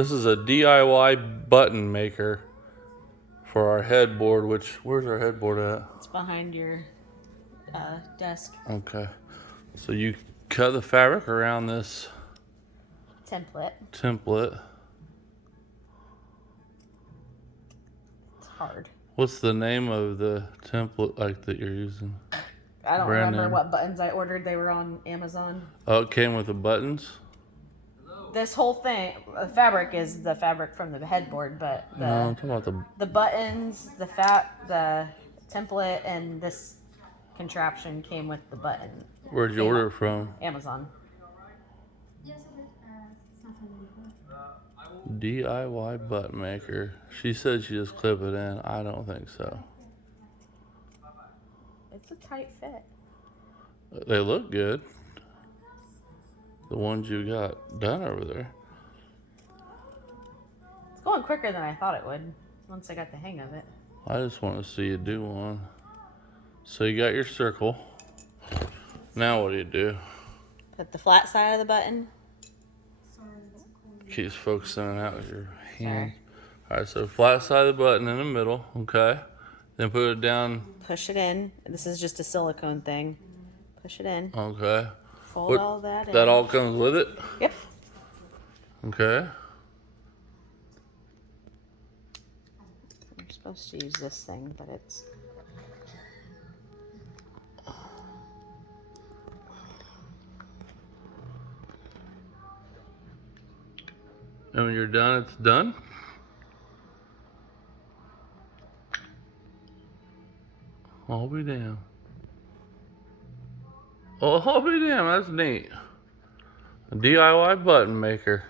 This is a DIY button maker for our headboard, where's our headboard at? It's behind your desk. Okay. So you cut the fabric around this Template. It's hard. What's the name of the template that you're using? I don't remember what buttons I ordered. They were on Amazon. Oh, it came with the buttons? This whole thing, the fabric is the fabric from the headboard, but I'm talking about the buttons, the template, and this contraption came with the button. Where'd you order it from? Amazon. DIY button maker. She said she just clip it in. I don't think so. It's a tight fit. They look good. The ones you got done over there. It's going quicker than I thought it would once I got the hang of it. I just want to see you do one. So you got your circle. Now what do? Put the flat side of the button. Keeps focusing it out with your hand. All right, so flat side of the button in the middle, okay. Then put it down. Push it in. This is just a silicone thing. Push it in. Okay. Fold all that in. That all comes with it? Yep. Okay. You're supposed to use this thing, but it's... And when you're done, it's done? I'll be damned. Oh, I'll be damned, that's neat. A DIY button maker.